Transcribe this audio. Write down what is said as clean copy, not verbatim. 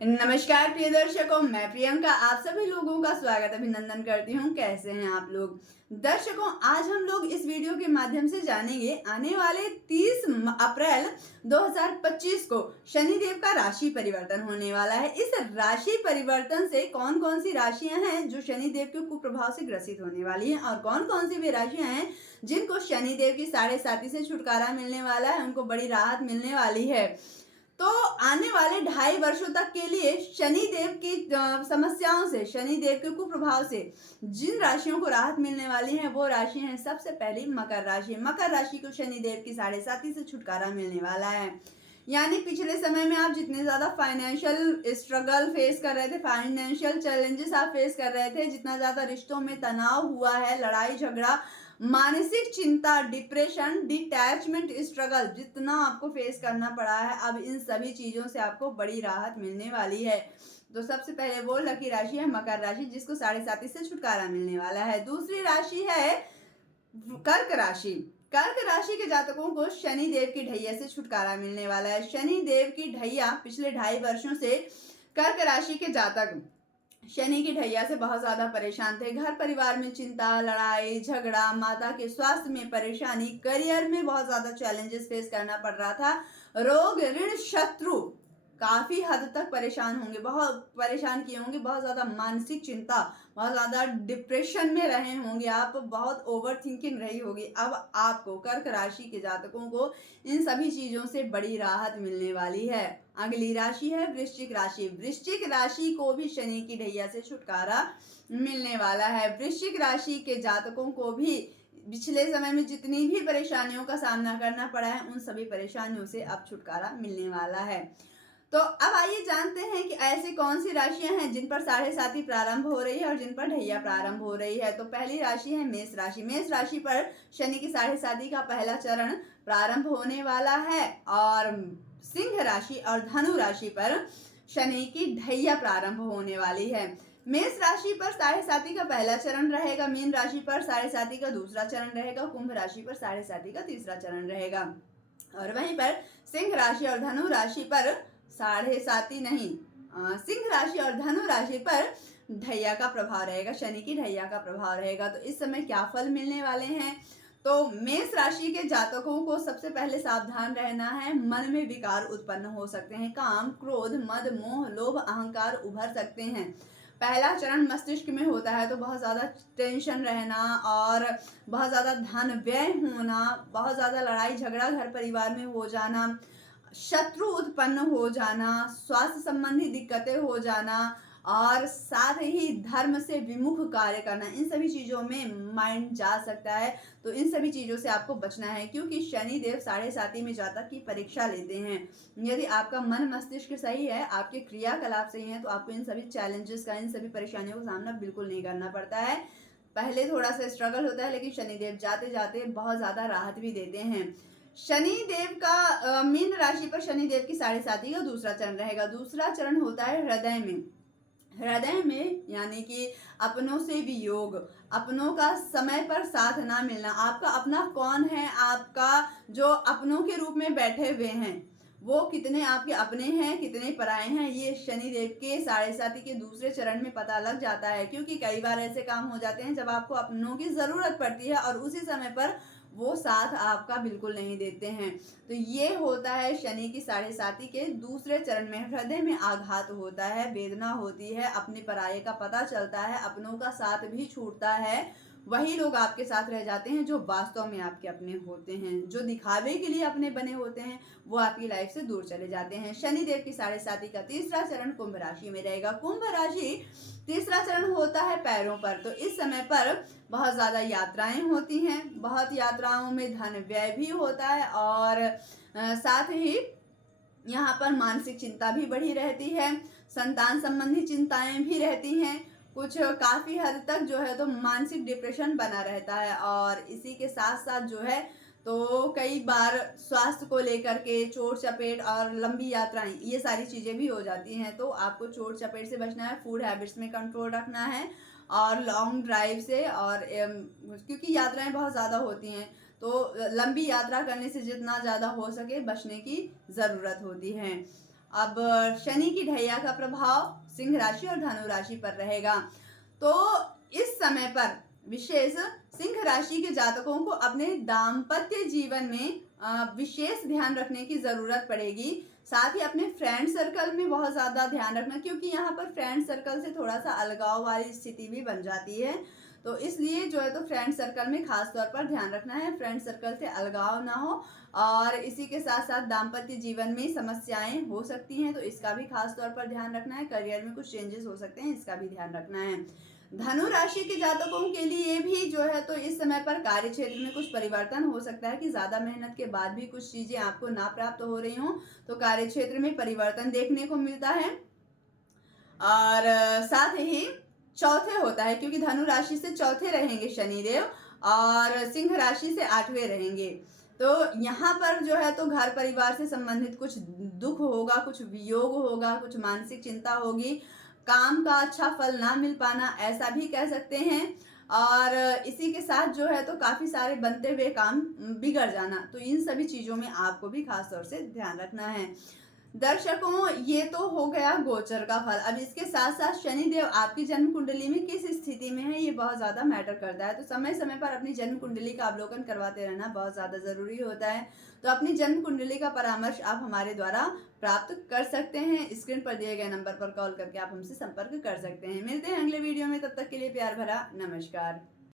नमस्कार प्रिय दर्शकों, मैं प्रियंका आप सभी लोगों का स्वागत अभिनंदन करती हूँ। कैसे हैं आप लोग? दर्शकों, आज हम लोग इस वीडियो के माध्यम से जानेंगे आने वाले 30 अप्रैल 2025 को शनिदेव का राशि परिवर्तन होने वाला है। इस राशि परिवर्तन से कौन कौन सी राशियां हैं जो शनिदेव के कुप्रभाव से ग्रसित होने वाली हैं और कौन कौन सी भी राशियां हैं जिनको शनिदेव की साढ़े साती से छुटकारा मिलने वाला है, उनको बड़ी राहत मिलने वाली है। तो आने वाले 2.5 वर्षों तक के लिए शनिदेव की समस्याओं से, शनिदेव के कुप्रभाव से जिन राशियों को राहत मिलने वाली है वो राशि है सबसे पहली मकर राशि। मकर राशि को शनिदेव की साढ़े साती से छुटकारा मिलने वाला है। यानी पिछले समय में आप जितने ज्यादा फाइनेंशियल स्ट्रगल फेस कर रहे थे, फाइनेंशियल चैलेंजेस आप फेस कर रहे थे, जितना ज्यादा रिश्तों में तनाव हुआ है, लड़ाई झगड़ा, मानसिक चिंता, डिप्रेशन, डिटैचमेंट स्ट्रगल जितना आपको फेस करना पड़ा है, अब इन सभी चीजों से आपको बड़ी राहत मिलने वाली है। तो सबसे पहले वो लकी राशि है मकर राशि, जिसको साढ़े साती से छुटकारा मिलने वाला है। दूसरी राशि है कर्क राशि। कर्क राशि के जातकों को शनि देव की ढैया से छुटकारा मिलने वाला है। शनि देव की ढैया पिछले 2.5 वर्षों से कर्क राशि के जातक शनि की ढैया से बहुत ज्यादा परेशान थे। घर परिवार में चिंता, लड़ाई झगड़ा, माता के स्वास्थ्य में परेशानी, करियर में बहुत ज्यादा चैलेंजेस फेस करना पड़ रहा था। रोग, ऋण, शत्रु काफी हद तक परेशान होंगे, बहुत परेशान किए होंगे, बहुत ज्यादा मानसिक चिंता, बहुत ज्यादा डिप्रेशन में रहे होंगे आप, बहुत ओवर थिंकिंग रही होगी। अब आपको कर्क राशि के जातकों को इन सभी चीजों से बड़ी राहत मिलने वाली है। अगली राशि है वृश्चिक राशि। वृश्चिक राशि को भी शनि की ढैया से छुटकारा मिलने वाला है। वृश्चिक राशि के जातकों को भी पिछले समय में जितनी भी परेशानियों का सामना करना पड़ा है, उन सभी परेशानियों से अब छुटकारा मिलने वाला है। तो अब आइए जानते हैं कि ऐसी कौन सी राशियां हैं जिन पर साढ़े साती प्रारंभ हो रही है और जिन पर ढैया प्रारंभ हो रही है। तो पहली राशि है मेष राशि। मेष राशि पर शनि की साढ़े साती का पहला चरण प्रारंभ होने वाला है और सिंह राशि और धनु राशि पर शनि की ढैया प्रारंभ होने वाली है। मेष राशि पर साढ़े साती का पहला चरण रहेगा, मीन राशि पर साढ़े साती का दूसरा चरण रहेगा, कुंभ राशि पर साढ़े साती का तीसरा चरण रहेगा और वहीं पर सिंह राशि और धनु राशि पर साढ़े साती नहीं, सिंह राशि और धनु राशि पर ढैया का प्रभाव रहेगा, शनि की ढैया का प्रभाव रहेगा। तो इस समय क्या फल मिलने वाले हैं? तो मेष राशि के जातकों को सबसे पहले सावधान रहना है। मन में विकार उत्पन्न हो सकते हैं, काम, क्रोध, मद, मोह, लोभ, अहंकार उभर सकते हैं। पहला चरण मस्तिष्क में होता है तो बहुत ज़्यादा टेंशन रहना और बहुत ज़्यादा धन व्यय होना, बहुत ज़्यादा लड़ाई झगड़ा घर परिवार में हो जाना, शत्रु उत्पन्न हो जाना, स्वास्थ्य संबंधी दिक्कतें हो जाना और साथ ही धर्म से विमुख कार्य करना, इन सभी चीजों में माइंड जा सकता है। तो इन सभी चीजों से आपको बचना है क्योंकि शनि देव साढ़े साती में जातक की परीक्षा लेते हैं। यदि आपका मन मस्तिष्क सही है, आपके क्रियाकलाप सही है, तो आपको इन सभी चैलेंजेस का, इन सभी परेशानियों का सामना बिल्कुल नहीं करना पड़ता है। पहले थोड़ा सा स्ट्रगल होता है लेकिन शनिदेव जाते जाते बहुत ज्यादा राहत भी देते हैं। शनि देव का मीन राशि पर शनि देव की साढ़े साती का दूसरा चरण रहेगा। दूसरा चरण होता है हृदय में। हृदय में यानी कि अपनों से वियोग, अपनों का समय पर साथ ना मिलना, आपका अपना कौन है, आपका जो अपनों के रूप में बैठे हुए हैं वो कितने आपके अपने हैं, कितने पराए हैं, ये शनि देव के साढ़े साती के दूसरे चरण में पता लग जाता है। क्योंकि कई बार ऐसे काम हो जाते हैं जब आपको अपनों की जरूरत पड़ती है और उसी समय पर वो साथ आपका बिल्कुल नहीं देते हैं। तो ये होता है शनि की साढ़े साती के दूसरे चरण में। हृदय में आघात होता है, वेदना होती है, अपने पराये का पता चलता है, अपनों का साथ भी छूटता है। वही लोग आपके साथ रह जाते हैं जो वास्तव में आपके अपने होते हैं, जो दिखावे के लिए अपने बने होते हैं, वो आपकी लाइफ से दूर चले जाते हैं। शनि देव की साढ़े साती का तीसरा चरण कुंभ राशि में रहेगा। कुंभ राशि तीसरा चरण होता है पैरों पर। तो इस समय पर बहुत ज्यादा यात्राएं होती हैं, बहुत यात्राओं में धन व्यय भी होता है और साथ ही यहाँ पर मानसिक चिंता भी बढ़ी रहती है, संतान संबंधी चिंताएं भी रहती हैं, कुछ काफी हद तक जो है तो मानसिक डिप्रेशन बना रहता है और इसी के साथ साथ जो है तो कई बार स्वास्थ्य को लेकर के चोट चपेट और लंबी यात्राएं, ये सारी चीजें भी हो जाती हैं। तो आपको चोट चपेट से बचना है, फूड हैबिट्स में कंट्रोल रखना है और लॉन्ग ड्राइव से, और क्योंकि यात्राएं बहुत ज़्यादा होती हैं तो लंबी यात्रा करने से जितना ज़्यादा हो सके बचने की ज़रूरत होती है। अब शनि की ढैया का प्रभाव सिंह राशि और धनु राशि पर रहेगा। तो इस समय पर विशेष सिंह राशि के जातकों को अपने दाम्पत्य जीवन में विशेष ध्यान रखने की जरूरत पड़ेगी। साथ ही अपने फ्रेंड सर्कल में बहुत ज्यादा ध्यान रखना, क्योंकि यहाँ पर फ्रेंड सर्कल से थोड़ा सा अलगाव वाली स्थिति भी बन जाती है। तो इसलिए जो है तो फ्रेंड सर्कल में खास तौर पर ध्यान रखना है, फ्रेंड सर्कल से अलगाव ना हो। और इसी के साथ साथ दाम्पत्य जीवन में समस्याएं हो सकती हैं, तो इसका भी खास तौर पर ध्यान रखना है। करियर में कुछ चेंजेस हो सकते हैं, इसका भी ध्यान रखना है। धनु राशि के जातकों के लिए भी जो है तो इस समय पर कार्य क्षेत्र में कुछ परिवर्तन हो सकता है कि ज्यादा मेहनत के बाद भी कुछ चीजें आपको ना प्राप्त हो रही हो, तो कार्य क्षेत्र में परिवर्तन देखने को मिलता है। और साथ ही चौथे होता है, क्योंकि धनु राशि से चौथे रहेंगे शनिदेव और सिंह राशि से आठवें रहेंगे। तो यहाँ पर जो है तो घर परिवार से संबंधित कुछ दुख होगा, कुछ वियोग होगा, कुछ मानसिक चिंता होगी, काम का अच्छा फल ना मिल पाना, ऐसा भी कह सकते हैं। और इसी के साथ जो है तो काफी सारे बनते हुए काम बिगड़ जाना, तो इन सभी चीजों में आपको भी खास तौर से ध्यान रखना है। दर्शकों, ये तो हो गया गोचर का फल। अब इसके साथ साथ शनिदेव आपकी जन्म कुंडली में किस स्थिति में है, ये बहुत ज्यादा मैटर करता है। तो समय समय पर अपनी जन्म कुंडली का अवलोकन करवाते रहना बहुत ज्यादा जरूरी होता है। तो अपनी जन्म कुंडली का परामर्श आप हमारे द्वारा प्राप्त कर सकते हैं। स्क्रीन पर दिए गए नंबर पर कॉल करके आप हमसे संपर्क कर सकते हैं। मिलते हैं अगले वीडियो में, तब तक के लिए प्यार भरा नमस्कार।